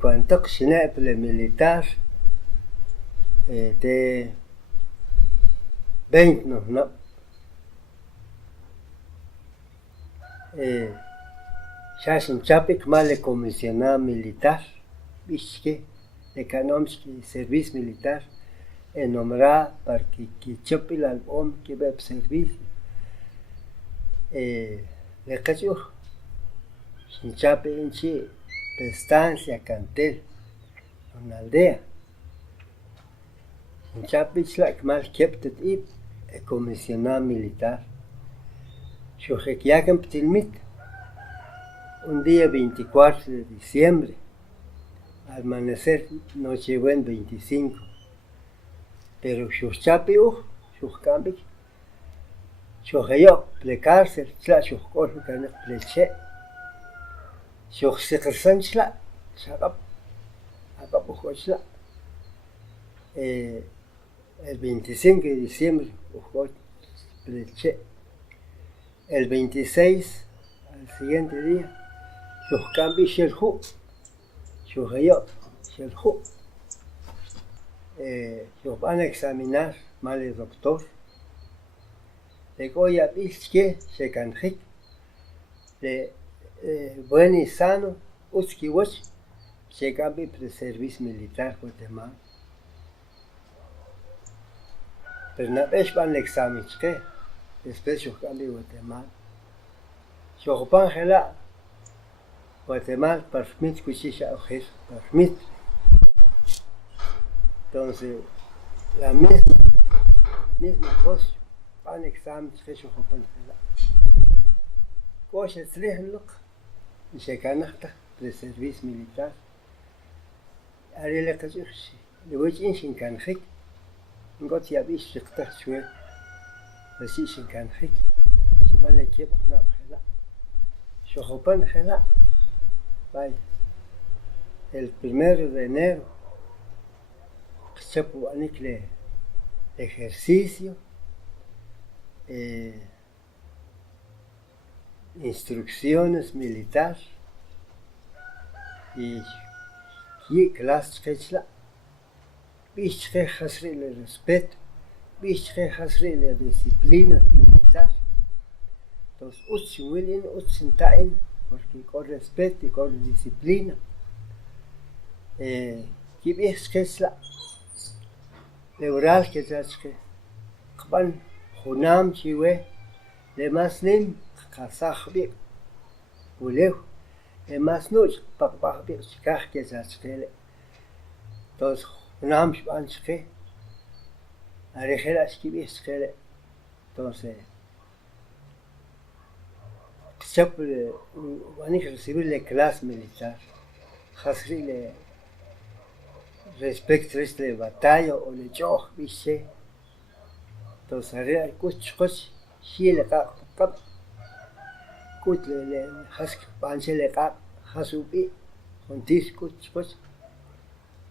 Cuando xineple militar, de 20 no. Xaxin chapik male comisionado militar, bixque, económico servicio militar, nombrado para que chopil al hombre que ve servicio. Le cacho, sin chape en chi, estancia Cantel, una aldea. Sin chape chlak mal keptet ip, comisionado militar. Xojequiacan ptilmit. Un día 24 de diciembre, al amanecer Nochebuena 25, pero Xochapi Xocambi, Xojayo, plecárcel, Chla Xocol, Canek Pleche, Xoxekersan Chla, Xagap, Agapujochla. El 25 de diciembre, Pleche. El 26, al siguiente día, Xocambi Xelju, Xojayo, Xelju. Van a examinar mal el doctor. Le voy a decir que canjik, le buen y sano, uskiwach, se cambie para el servicio militar Guatemala. Pero no es van a examinar que después yo cambie Guatemala. Yo pangela Guatemala permite cuchilla ojer, permite. Entonces, la misma cosa, van a examen que yo pangela. Cosa es look, y se canasta de servicio militar. Haré la cosa, le voy a sin canjik, no te habéis sectar chue, así sin canjik, si van a que por no pangela. Yo pangela, vaya, el 1 de enero, se puede hacer ejercicio, instrucciones militares y clases que es la biche hasrile respeto, biche hasrile disciplina militar. Entonces, utsintain porque con respeto y con disciplina. ¿Qué es que es la Leural que es que Kban Hunam Chiwe, le más nim Kazahbi, Ulev, le más nuch Pakbahbi, Skach que es que entonces Hunam Spanske, Arejeras que es que entonces siempre van a recibir la clase militar, Hasrile respecto a esta batalla o le joh, viste. Entonces, haré kuch, si le cap, kuch le hask, panche le cap, hasupi, contis kuch,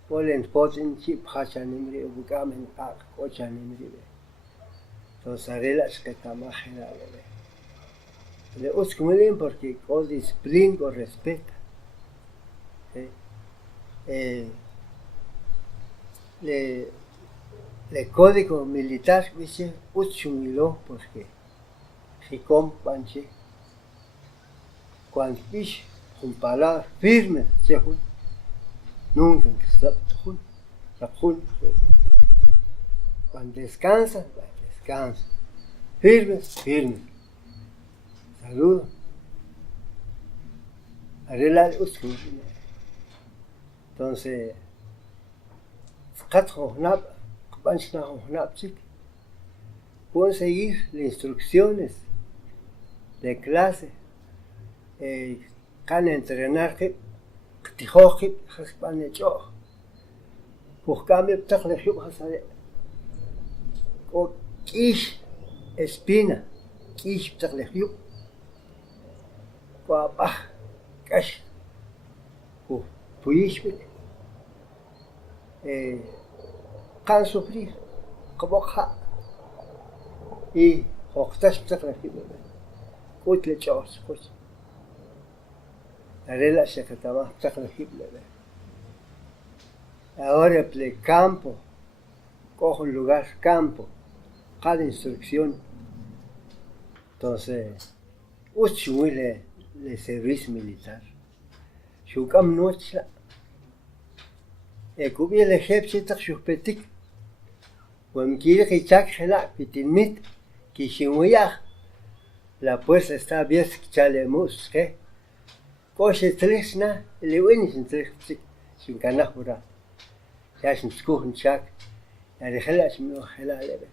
polen poten chip, hachanimri, ubicamen cap, ochanimri. Entonces, haré las que tamajera le uscumelen porque con disciplina, con respeto. Le código militar dice uchumilo porque Jicom Panche cuando dice con palabras firmes nunca cuando descansa firme saludo arreglar uchumilo. Entonces pueden seguir las instrucciones de clase, can entrenar que tijoji haspan hecho, buscame taclejo hasade, o kish espina, kish taclejo, guapa, cash, puishvik. Can sufrir, como ja, y octas psacrafible, cutle chos, pues, la regla se que estaba psacrafible. Ahora el campo, cojo un lugar campo, cada instrucción. Entonces, uso el servicio militar. Shukam nochla. Cubí el ejército shupetik. Cuando quiere que chakla, pitinmit, que shimuya. La puerta está abierta, chalemus, ¿qué? Coche tres, na, le voy a tres, sin canajura. Ya sin escoger un chak, ya de gelas, no gelas leve.